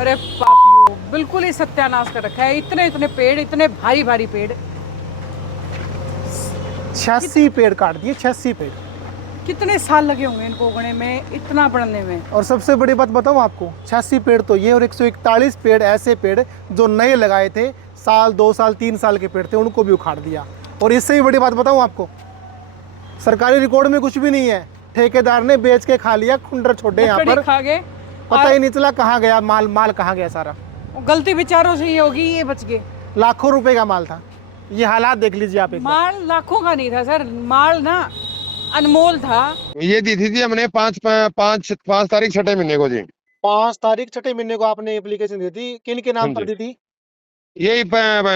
अरे पापियो, बिल्कुल ही सत्यानाश कर रखा है। इतने इतने पेड़, इतने भारी भारी पेड़। 86 पेड़ काट दिए, 86 पेड़। कितने साल लगे होंगे इनको उगने में, इतना बढ़ने में। और सबसे बड़ी बात बताऊं आपको, 86 पेड़ तो ये, और 141 पेड़ ऐसे पेड़ जो नए लगाए थे, साल 2 साल 3 साल के पेड़ थे, उनको भी उखाड़ दिया। और इससे भी बड़ी बात बताऊं आपको, सरकारी रिकॉर्ड में कुछ भी नहीं है, ठेकेदार ने बेच के खा लिया, खुंडर छोड़े यहाँ लकड़ी पर, खा गए। पता ही नहीं चला कहाँ गया माल, माल कहाँ गया सारा। गलती बेचारों से ही होगी, ये बच गए। लाखों रुपए का माल था। ये हालात देख लीजिए आप एक बार। माल लाखों का नहीं था सर, माल ना अनमोल था। ये दी थी जी हमने 5 तारीख 6 महीने को जी। 5 तारीख 6 महीने को आपने एप्लीकेशन दी थी, किन के नाम हाँ पर जी। दी थी? यही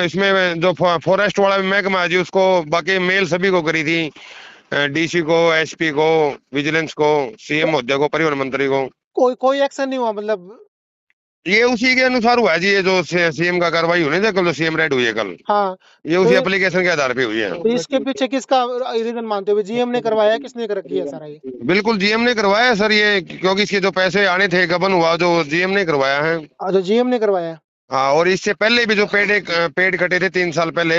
इसमें जो फॉरेस्ट वाला महकमा है जी, उसको बाकी मेल सभी को करी थी, डीसी को, एसपी को, विजिलेंस को, सीएम महोदय को, परिवहन मंत्री को। कोई एक्शन नहीं हुआ मतलब? ये उसी के अनुसार हुआ है जी, ये जो सीएम का कार्रवाई हुई ना कल, जो सीएम रेड हुई है कल, हाँ, ये उसी तो एप्लीकेशन के आधार पे हुई है। तो इसके पीछे किसका रीजन मानते हो? जीएम ने करवाया, किसने कर किया सारा ये? बिल्कुल जीएम ने करवाया है सर ये, क्योंकि इसके जो पैसे आने थे, गबन हुआ, जो जीएम ने करवाया है। अच्छा, जीएम ने करवाया। हाँ, और इससे पहले भी जो पेड़ कटे थे 3 साल पहले,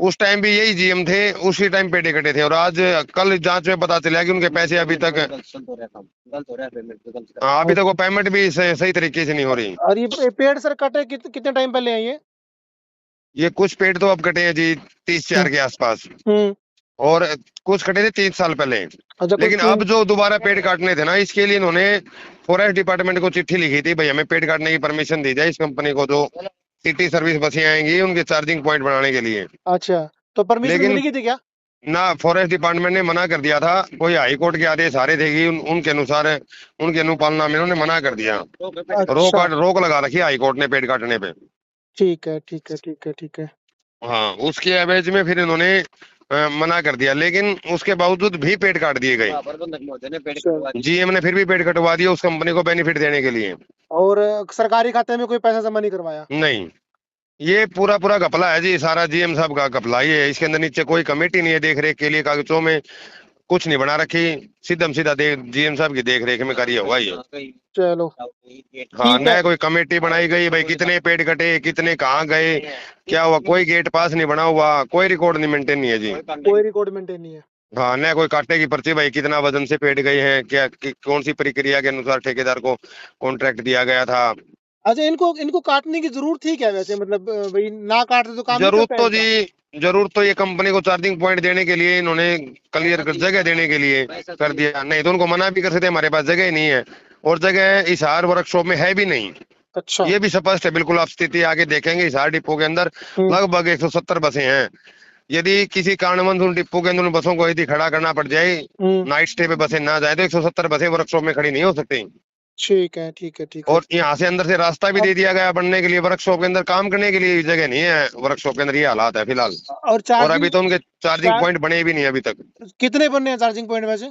उस टाइम भी यही जीएम थे, उसी टाइम पेड़ कटे थे। और आज कल जांच में पता चला कि उनके पैसे अभी तक हाँ, अभी तक वो पेमेंट भी सही तरीके से नहीं हो रही। और ये पेड़ सर कटे कितने टाइम पहले हैं ये कुछ पेड़ तो अब कटे हैं जी 30,000 के आसपास, और कुछ कटे थे 3 साल पहले। अच्छा, लेकिन अब जो दोबारा पेड़ काटने थे ना, इसके लिए इन्होंने फॉरेस्ट डिपार्टमेंट को चिट्ठी लिखी थी, भाई हमें पेड़ काटने की परमिशन दी जाए इस कंपनी को, जो सिटी सर्विस बसें आएंगी उनके चार्जिंग पॉइंट बनाने के लिए। अच्छा, तो परमिशन लेकिन मिली थी क्या? ना, फॉरेस्ट डिपार्टमेंट ने मना कर दिया था। कोई हाई कोर्ट के आदेश आ रहे थे कि उनके अनुसार, उनकी अनुपालना में उन्होंने मना कर दिया। अच्छा, रोक लगा रखी हाई कोर्ट ने पेड़ काटने पे। ठीक है, ठीक है, ठीक है, ठीक है। हाँ, उसके एवज में फिर इन्होंने मना कर दिया, लेकिन उसके बावजूद भी पेड़ काट दिए गए। जीएम ने फिर भी पेड़ कटवा दिया उस कंपनी को बेनिफिट देने के लिए। और सरकारी खाते में कोई पैसा जमा नहीं करवाया? नहीं, ये पूरा पूरा घपला है जी, सारा जीएम साहब का घपला ही है। इसके अंदर नीचे कोई कमेटी नहीं है देख रेख के लिए, कागजों में कुछ नहीं बना रखी, सीधम सीधा जीएम साहब की देख रेख में कार्य होगा ये। चलो, हाँ, न कोई कमेटी बनाई गई, भाई कितने पेड़ कटे, कितने कहाँ गए, क्या हुआ, कोई गेट पास नहीं बना हुआ, कोई रिकॉर्ड नहीं मेंटेन नहीं है जी। कोई रिकॉर्ड मेंटेन नहीं है। हाँ, न कोई काटे की पर्ची, भाई कितना वजन से पेड़ गए हैं, क्या कौन सी प्रक्रिया के अनुसार ठेकेदार को कॉन्ट्रैक्ट दिया गया था। अच्छा, इनको काटने की जरूरत थी क्या वैसे? मतलब भाई ना काटते तो काम नहीं जरूरत चलता तो इनका? जी, जरूरत तो ये कंपनी को चार्जिंग पॉइंट देने के लिए इन्होंने क्लियर जगह देने के लिए कर दिया, नहीं तो उनको मना भी कर सकते, हमारे पास जगह ही नहीं है, और जगह हिसार वर्कशॉप में है भी नहीं। अच्छा, ये भी स्पष्ट है बिल्कुल, आप स्थिति आगे देखेंगे, हिसार डिपो के अंदर लगभग 170 बसें हैं। यदि किसी कारणवश उन डिपो के अंदर उन बसों को यदि खड़ा करना पड़ जाए, नाइट स्टे पे बसें ना जाए, तो 170 बसें वर्कशॉप में खड़ी नहीं हो सकती। ठीक है, ठीक है, ठीक है। और यहाँ से अंदर से रास्ता भी दे दिया गया बनने के लिए, वर्कशॉप के अंदर काम करने के लिए जगह नहीं है, वर्कशॉप के अंदर ये हालात है फिलहाल। और अभी तो उनके चार्जिंग पॉइंट बने भी नहीं अभी तक। कितने बनने हैं चार्जिंग पॉइंट वैसे?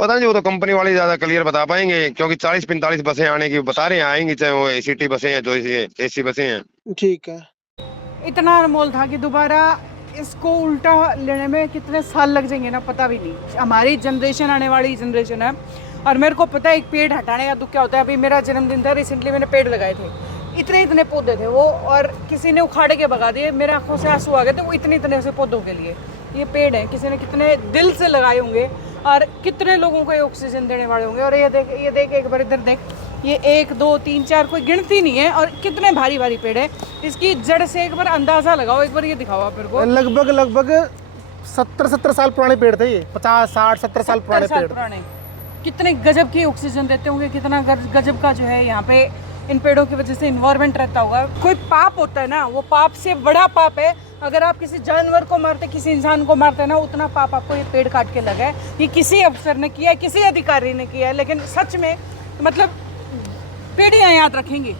पता नहीं, वो तो कंपनी वाले ज्यादा क्लियर बता पाएंगे, क्योंकि 40-45 बसें आने की बता रहे हैं, आएंगी, चाहे वो सिटी बसें हैं, जो एसी बसें हैं। ठीक है। इतना अनमोल था कि दोबारा इसको उल्टा लेने में कितने साल लग जाएंगे ना, पता भी नहीं। हमारी जनरेशन, आने वाली जनरेशन है, और मेरे को पता है एक पेड़ हटाने का दुख क्या होता है। अभी मेरा जन्मदिन था, रिसेंटली मैंने पेड़ लगाए थे, इतने इतने पौधे थे वो, और किसी ने उखाड़ के भगा दिए, मेरे आंखों से आंसू आ गए थे। वो इतने इतने से पौधों के लिए, ये पेड़ है, किसी ने कितने दिल से लगाए होंगे, और कितने लोगों को ये ऑक्सीजन देने वाले होंगे। और ये देख एक बार इधर देख, ये 1 2 3 4 कोई गिनती नहीं है, और कितने भारी भारी पेड़ है। इसकी जड़ से एक बार अंदाजा लगाओ, एक बार ये दिखाओ आप मेरे को। लगभग 70 साल पुराने पेड़ थे ये, 50 60 70 साल पुराने पेड़। पुराने कितने गजब की ऑक्सीजन देते होंगे, कितना गजब का जो है यहाँ पे इन पेड़ों की वजह से इन्वायरमेंट रहता होगा। कोई पाप होता है ना, वो पाप से बड़ा पाप है। अगर आप किसी जानवर को मारते, किसी इंसान को मारते ना, उतना पाप आपको ये पेड़ काट के लगा है। ये किसी अफसर ने किया है, किसी अधिकारी ने किया है, लेकिन सच में मतलब पीढ़ियाँ याद रखेंगी।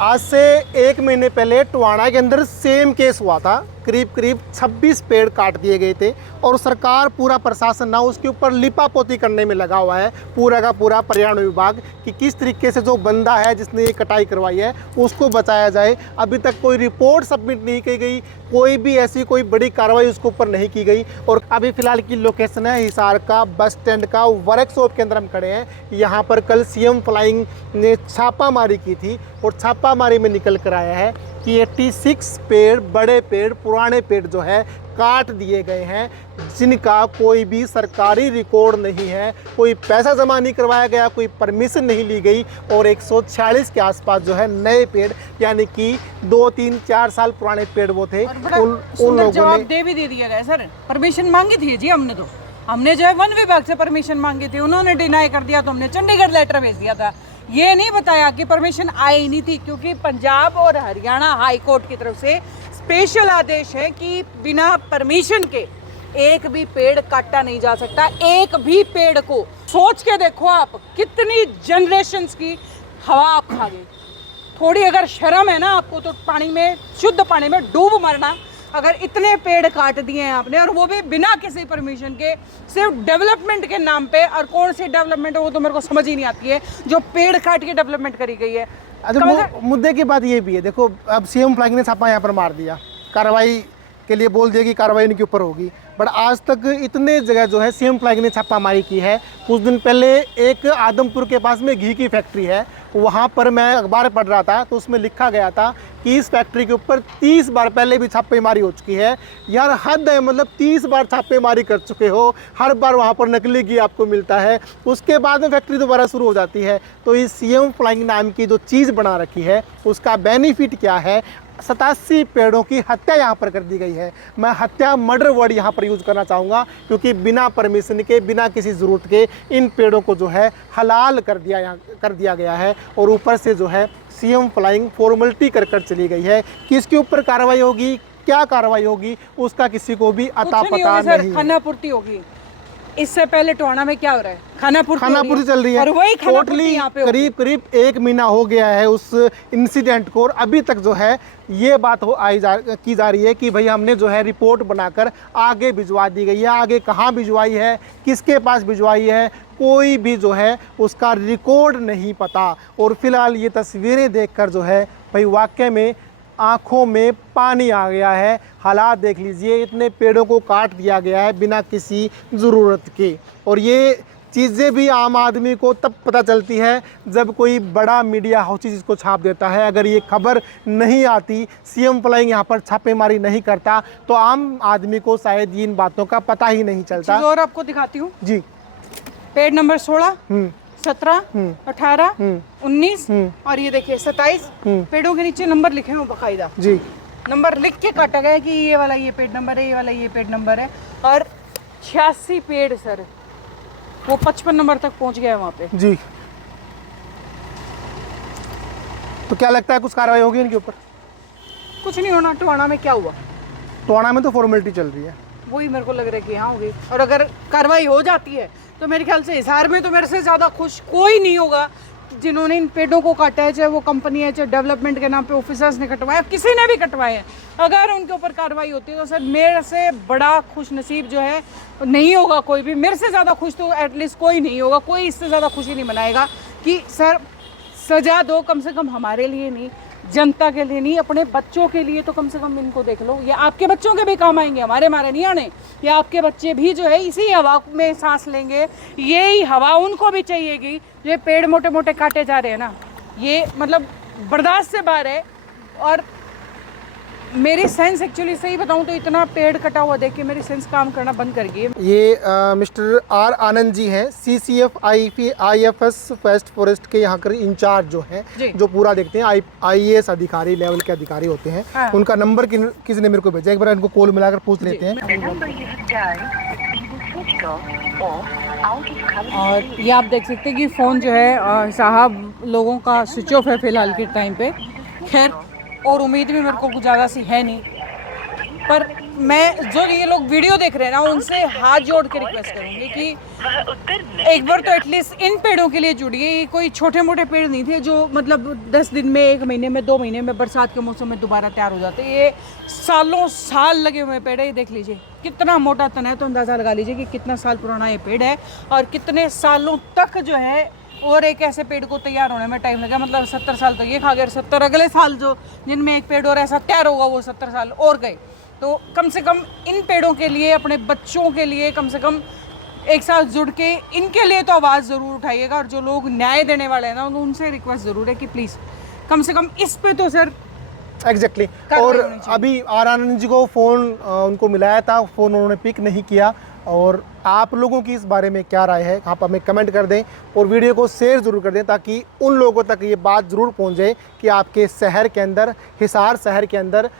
आज से 1 महीने पहले टवाणा के अंदर सेम केस हुआ था, करीब करीब 26 पेड़ काट दिए गए थे और सरकार पूरा प्रशासन ना उसके ऊपर लिपापोती करने में लगा हुआ है, पूरा का पूरा पर्यावरण विभाग, कि किस तरीके से जो बंदा है जिसने ये कटाई करवाई है उसको बचाया जाए। अभी तक कोई रिपोर्ट सबमिट नहीं की गई, कोई भी ऐसी कोई बड़ी कार्रवाई उसके ऊपर नहीं की गई। और अभी फिलहाल की लोकेशन है हिसार का बस स्टैंड का वर्कशॉप के अंदर हम खड़े हैं। यहाँ पर कल सीएम फ्लाइंग ने छापामारी की थी और छापामारी में निकल कर आया है कि 86 पेड़, बड़े पेड़, पुराने पेड़ जो है काट दिए गए हैं, जिनका कोई भी सरकारी रिकॉर्ड नहीं है, कोई पैसा जमा नहीं करवाया गया, कोई परमिशन नहीं ली गई। और 146 के आसपास जो है नए पेड़, यानी कि 2, 3, 4 साल पुराने पेड़ वो थे, उन लोगों जवाब ने भी दे दिया गया। सर परमिशन मांगी थी जी हमने जो है वन विभाग से परमिशन मांगी थी, उन्होंने डिनाई कर दिया, तो हमने चंडीगढ़ लेटर भेज दिया था। ये नहीं बताया कि परमिशन आई नहीं थी, क्योंकि पंजाब और हरियाणा हाई कोर्ट की तरफ से स्पेशल आदेश है कि बिना परमिशन के एक भी पेड़ काटा नहीं जा सकता। एक भी पेड़ को सोच के देखो आप, कितनी जनरेशंस की हवा आप खा गए। थोड़ी अगर शर्म है ना आपको, तो पानी में, शुद्ध पानी में डूब मरना। अगर इतने पेड़ काट दिए हैं आपने, और वो भी बिना किसी परमिशन के, सिर्फ डेवलपमेंट के नाम पे। और कौन सी डेवलपमेंट है वो तो मेरे को समझ ही नहीं आती है, जो पेड़ काट के डेवलपमेंट करी गई है। अच्छा, मुद्दे की बात ये भी है, देखो अब सीएम फ्लाइंग ने छापा यहाँ पर मार दिया, कार्रवाई के लिए बोल दिया कि कार्रवाई इनके ऊपर होगी, बट आज तक इतने जगह जो है सीएम फ्लाइंग ने छापामारी की है। कुछ दिन पहले एक आदमपुर के पास में घी की फैक्ट्री है, वहाँ पर मैं अखबार पढ़ रहा था तो उसमें लिखा गया था कि इस फैक्ट्री के ऊपर 30 बार पहले भी छापेमारी हो चुकी है। यार हद है, मतलब 30 बार छापेमारी कर चुके हो, हर बार वहाँ पर नकली घी आपको मिलता है, उसके बाद में फैक्ट्री दोबारा शुरू हो जाती है। तो इस सीएम फ्लाइंग नाम की जो चीज़ बना रखी है उसका बेनिफिट क्या है? 87 पेड़ों की हत्या यहाँ पर कर दी गई है। मैं हत्या, मर्डर वर्ड यहाँ पर यूज़ करना चाहूँगा, क्योंकि बिना परमिशन के, बिना किसी ज़रूरत के इन पेड़ों को जो है हलाल कर दिया गया है। और ऊपर से जो है सीएम फ्लाइंग फॉर्मेलिटी कर चली गई है। किसके ऊपर कार्रवाई होगी, क्या कार्रवाई होगी, उसका किसी को भी अता पता नहीं है। खानापूर्ति होगी। इससे पहले टोहाना में क्या हो रहा है? खानापूर्ति चल रही है, और वही टोटली करीब 1 महीना हो गया है उस इंसिडेंट को, और अभी तक जो है ये बात की जा रही है कि भाई हमने जो है रिपोर्ट बनाकर आगे भिजवा दी गई है। आगे कहाँ भिजवाई है, किसके पास भिजवाई है, कोई भी जो है उसका रिकॉर्ड नहीं पता। और फिलहाल ये तस्वीरें देखकर जो है भाई वाकई में आँखों में पानी आ गया है। हालात देख लीजिए, इतने पेड़ों को काट दिया गया है बिना किसी ज़रूरत के। और ये चीज़ें भी आम आदमी को तब पता चलती है जब कोई बड़ा मीडिया हाउस इसको छाप देता है। अगर ये खबर नहीं आती, सीएम फ्लाइंग यहाँ पर छापेमारी नहीं करता, तो आम आदमी को शायद इन बातों का पता ही नहीं चलता। और आपको दिखाती हूँ जी, पेड़ नंबर 16, 17, 18, 19 और ये देखिए 27 पेड़ों के नीचे नंबर लिखे हैं बाकायदा जी, नंबर लिख के काटा गया है कि ये वाला ये पेड़ नंबर है, ये वाला ये पेड़ नंबर है। और 86 पेड़ सर, वो 55 नंबर तक पहुंच गया है वहाँ पे जी। तो क्या लगता है कुछ कार्रवाई होगी इनके ऊपर? कुछ नहीं होना। टोहाना में क्या हुआ? टोहाना में तो फॉर्मेलिटी चल रही है, वही मेरे को लग रहा है कि यहाँ होगी। और अगर कार्रवाई हो जाती है तो मेरे ख्याल से हिसार में तो मेरे से ज़्यादा खुश कोई नहीं होगा जिन्होंने इन पेड़ों को काटा है, चाहे वो कंपनी है, चाहे डेवलपमेंट के नाम पे ऑफिसर्स ने कटवाया, किसी ने भी कटवाए हैं। अगर उनके ऊपर कार्रवाई होती है तो सर मेरे से बड़ा खुश नसीब जो है नहीं होगा कोई भी। मेरे से ज़्यादा खुश तो एटलीस्ट कोई नहीं होगा, कोई इससे ज़्यादा खुशी नहीं मनाएगा कि सर सज़ा दो, कम से कम हमारे लिए नहीं, जनता के लिए नहीं, अपने बच्चों के लिए तो कम से कम इनको देख लो। ये आपके बच्चों के भी काम आएंगे, हमारे नहीं आने। ये आपके बच्चे भी जो है इसी हवा में सांस लेंगे, यही हवा उनको भी चाहिएगी। ये पेड़ मोटे मोटे काटे जा रहे हैं ना, ये मतलब बर्दाश्त से बाहर है। और मेरी सेंस एक्चुअली सही बताऊं तो इतना पेड़ कटा हुआ देख के मेरी सेंस काम करना बंद कर गई है। ये मिस्टर आर आनंद जी हैं, CCF IFS वेस्ट फॉरेस्ट के यहाँ कर इंचार्ज जो हैं, जो पूरा देखते हैं, IAS अधिकारी लेवल के अधिकारी होते हैं। हाँ। उनका नंबर किसी ने मेरे को भेजा, एक बार इनको कॉल मिलाकर पूछ लेते हैं। और ये आप देख सकते हैं कि फ़ोन जो है साहब लोगों का स्विच ऑफ है फ़िलहाल के टाइम पे। खैर और उम्मीद भी मेरे को कुछ ज़्यादा सी है नहीं, पर मैं जो ये लोग वीडियो देख रहे हैं ना, उनसे हाथ जोड़ के रिक्वेस्ट करूंगी कि एक बार तो एटलीस्ट इन पेड़ों के लिए जुड़िए। ये कोई छोटे मोटे पेड़ नहीं थे जो मतलब 10 दिन में, 1 महीने में, 2 महीने में, बरसात के मौसम में दोबारा तैयार हो जाते। ये सालों साल लगे हुए पेड़ है। ये देख लीजिए कितना मोटा तना है, तो अंदाज़ा लगा लीजिए कि कितना साल पुराना ये पेड़ है और कितने सालों तक जो है। और एक ऐसे पेड़ को तैयार होने में टाइम लगा, मतलब 70 साल तो ये खा गए, 70 अगले साल जो जिनमें एक पेड़ और ऐसा तैयार होगा वो 70 साल और गए। तो कम से कम इन पेड़ों के लिए, अपने बच्चों के लिए कम से कम एक साथ जुड़ के इनके लिए तो आवाज़ ज़रूर उठाइएगा। और जो लोग न्याय देने वाले हैं ना, उनसे रिक्वेस्ट ज़रूर है कि प्लीज़ कम से कम इस पे तो सर एग्जैक्टली। और अभी आर आनंद जी को फ़ोन उनको मिलाया था, फ़ोन उन्होंने पिक नहीं किया। और आप लोगों की इस बारे में क्या राय है, आप हमें कमेंट कर दें और वीडियो को शेयर ज़रूर कर दें, ताकि उन लोगों तक ये बात ज़रूर पहुंच जाए कि आपके शहर के अंदर, हिसार शहर के अंदर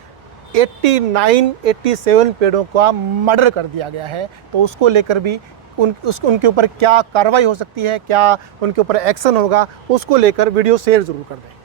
87 पेड़ों का मर्डर कर दिया गया है। तो उसको लेकर भी उनके ऊपर क्या कार्रवाई हो सकती है, क्या उनके ऊपर एक्शन होगा, उसको लेकर वीडियो शेयर ज़रूर कर दें।